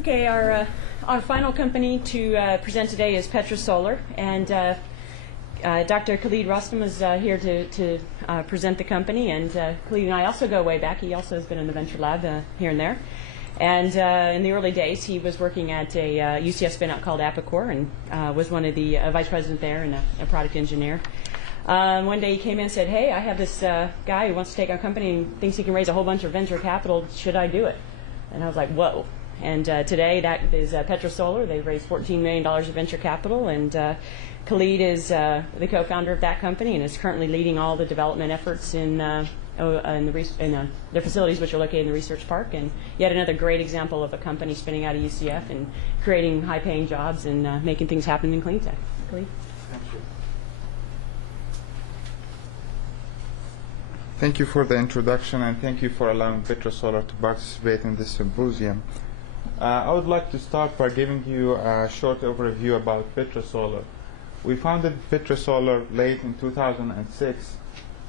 Okay, our final company to present today is Petra Solar, and Dr. Khalid Rustom is here to present the company, and Khalid and I also go way back. He also has been in the Venture Lab here and there. And in the early days, he was working at a UCS spin-out called Apicor, and was one of the vice president there and a product engineer. One day he came in and said, "Hey, I have this guy who wants to take our company and thinks he can raise a whole bunch of venture capital. Should I do it?" And I was like, "Whoa." And today that is Petra Solar. They've raised $14 million of venture capital, and Khalid is the co-founder of that company and is currently leading all the development efforts in their facilities, which are located in the research park. And yet another great example of a company spinning out of UCF and creating high-paying jobs and making things happen in clean tech. Khalid? Thank you. Thank you for the introduction, and thank you for allowing Petra Solar to participate in this symposium. I would like to start by giving you a short overview about Petra Solar. We founded Petra Solar late in 2006.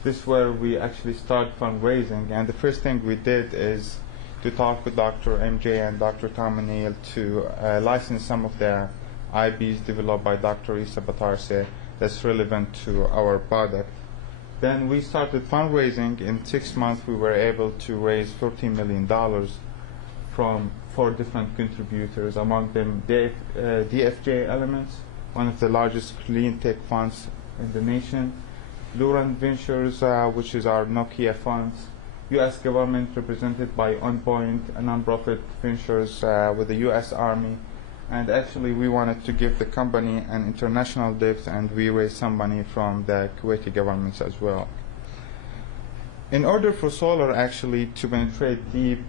This is where we actually started fundraising, and the first thing we did is to talk with Dr. MJ and Dr. Tom O'Neill to license some of the IBs developed by Dr. Issa Batarse that's relevant to our product. Then we started fundraising. In 6 months, we were able to raise $14 million from 4 different contributors, among them DFJ Elements, one of the largest clean tech funds in the nation, Luran Ventures, which is our Nokia funds, U.S. government represented by OnPoint, a nonprofit ventures with the U.S. Army, and actually we wanted to give the company an international depth, and we raised some money from the Kuwaiti governments as well. In order for solar actually to penetrate deep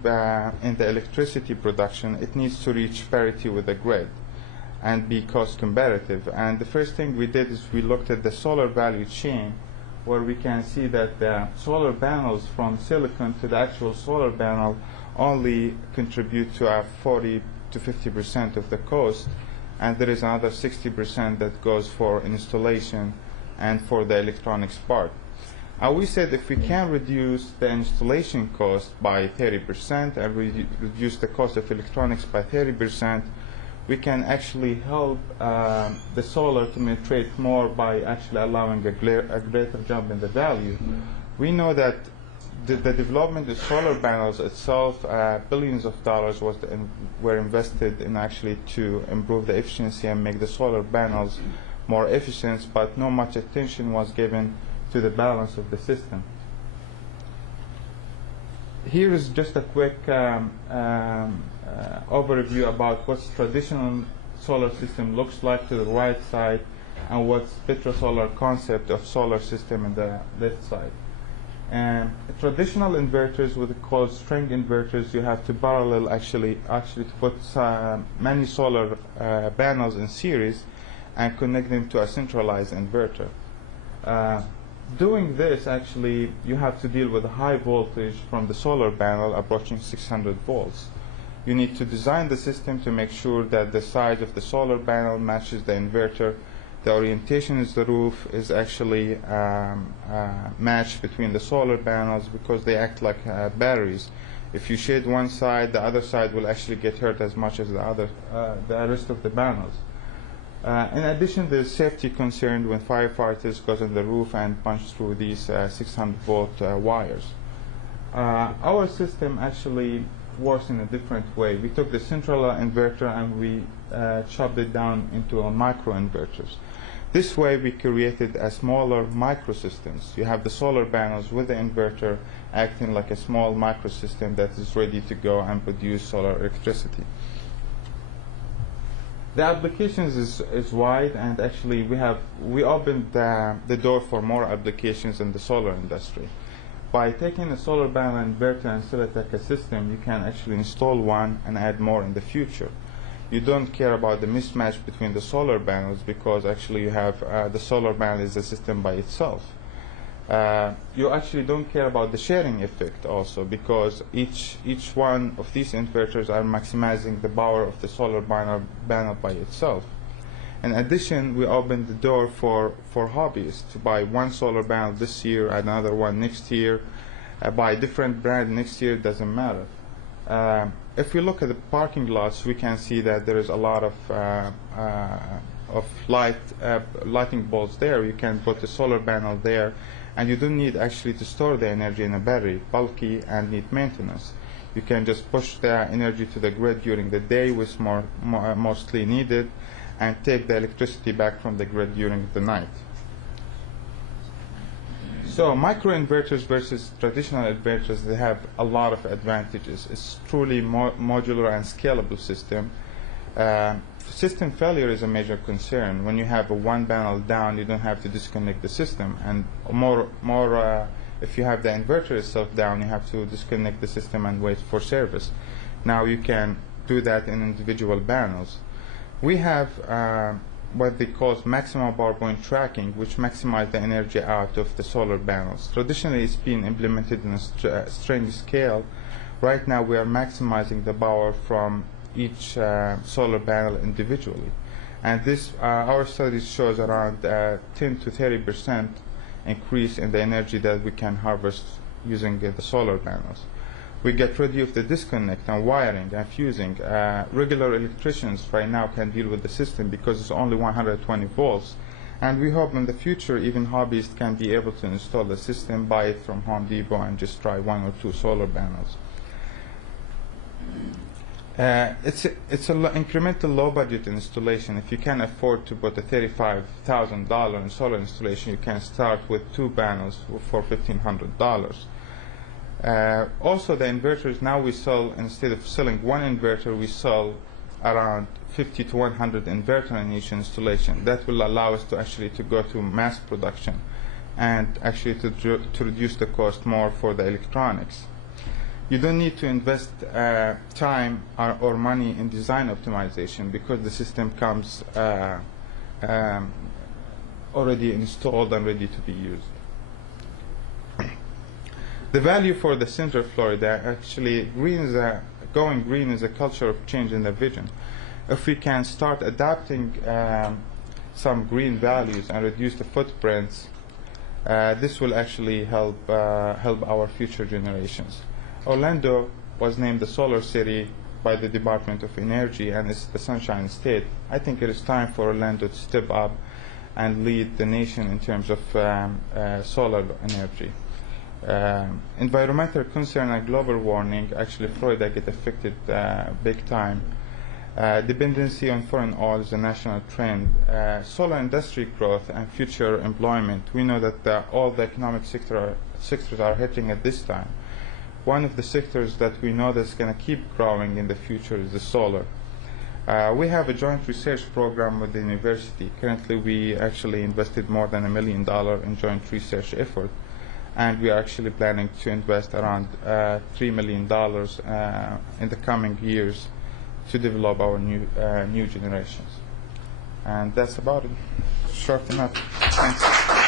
in the electricity production, it needs to reach parity with the grid and be cost competitive. And the first thing we did is we looked at the solar value chain, where we can see that the solar panels from silicon to the actual solar panel only contribute to 40 to 50% of the cost, and there is another 60% that goes for installation and for the electronics part. We said if we can reduce the installation cost by 30% and reduce the cost of electronics by 30%, we can actually help the solar to penetrate more by actually allowing a greater jump in the value. We know that the development of solar panels itself, billions of dollars were invested in actually to improve the efficiency and make the solar panels more efficient, but not much attention was given to the balance of the system. Here is just a quick overview about what traditional solar system looks like to the right side, and what's Petra Solar concept of solar system in the left side. And traditional inverters, what we call string inverters, you have to parallel actually to put many solar panels in series and connect them to a centralized inverter. Doing this, actually, you have to deal with a high voltage from the solar panel approaching 600 volts. You need to design the system to make sure that the size of the solar panel matches the inverter. The orientation of the roof is actually matched between the solar panels, because they act like batteries. If you shade one side, the other side will actually get hurt as much as the rest of the panels. In addition, there's safety concern when firefighters go on the roof and punch through these 600-volt wires. Our system actually works in a different way. We took the central inverter and we chopped it down into micro inverters. This way we created a smaller microsystems. You have the solar panels with the inverter acting like a small microsystem that is ready to go and produce solar electricity. The applications is wide, and actually we opened the door for more applications in the solar industry. By taking a solar panel inverter and sell it like a system, you can actually install one and add more in the future. You don't care about the mismatch between the solar panels, because actually you have the solar panel is a system by itself. You actually don't care about the sharing effect also, because each one of these inverters are maximizing the power of the solar panel by itself. In addition, we opened the door for hobbyists to buy one solar panel this year, another one next year, buy a different brand next year, doesn't matter. If we look at the parking lots, we can see that there is a lot of lighting bulbs there. You can put a solar panel there, and you don't need actually to store the energy in a battery, bulky and need maintenance. You can just push the energy to the grid during the day, which mostly needed, and take the electricity back from the grid during the night. So microinverters versus traditional inverters, they have a lot of advantages. It's truly modular and scalable system. System failure is a major concern. When you have a one panel down, you don't have to disconnect the system, and if you have the inverter itself down, you have to disconnect the system and wait for service. Now you can do that in individual panels. We have what they call maximum power point tracking, which maximize the energy out of the solar panels. Traditionally, it's been implemented in a string scale. Right now, we are maximizing the power from each solar panel individually. And this, our studies shows around 10 to 30% increase in the energy that we can harvest using the solar panels. We get rid of the disconnect and wiring and fusing. Regular electricians right now can deal with the system because it's only 120 volts. And we hope in the future even hobbyists can be able to install the system, buy it from Home Depot, and just try 1 or 2 solar panels. It's an incremental low-budget installation. If you can afford to put a $35,000 in solar installation, you can start with 2 panels for $1,500. Also, the inverters, now we sell, instead of selling 1 inverter, we sell around 50 to 100 inverter in each installation. That will allow us to actually to go to mass production and actually to reduce the cost more for the electronics. You don't need to invest time or money in design optimization because the system comes already installed and ready to be used. The value for the Central Florida, actually, going green is a culture of change in the vision. If we can start adapting some green values and reduce the footprints, this will actually help our future generations. Orlando was named the Solar City by the Department of Energy, and it's the Sunshine State. I think it is time for Orlando to step up and lead the nation in terms of solar energy. Environmental concern and global warming, actually Florida get affected big time. Dependency on foreign oil is a national trend. Solar industry growth and future employment, we know that all the economic sectors are hitting at this time. One of the sectors that we know that's going to keep growing in the future is the solar. We have a joint research program with the university. Currently, we actually invested more than $1 million in joint research effort, and we are actually planning to invest around $3 million in the coming years to develop our new generations. And that's about it. Short enough. Thanks.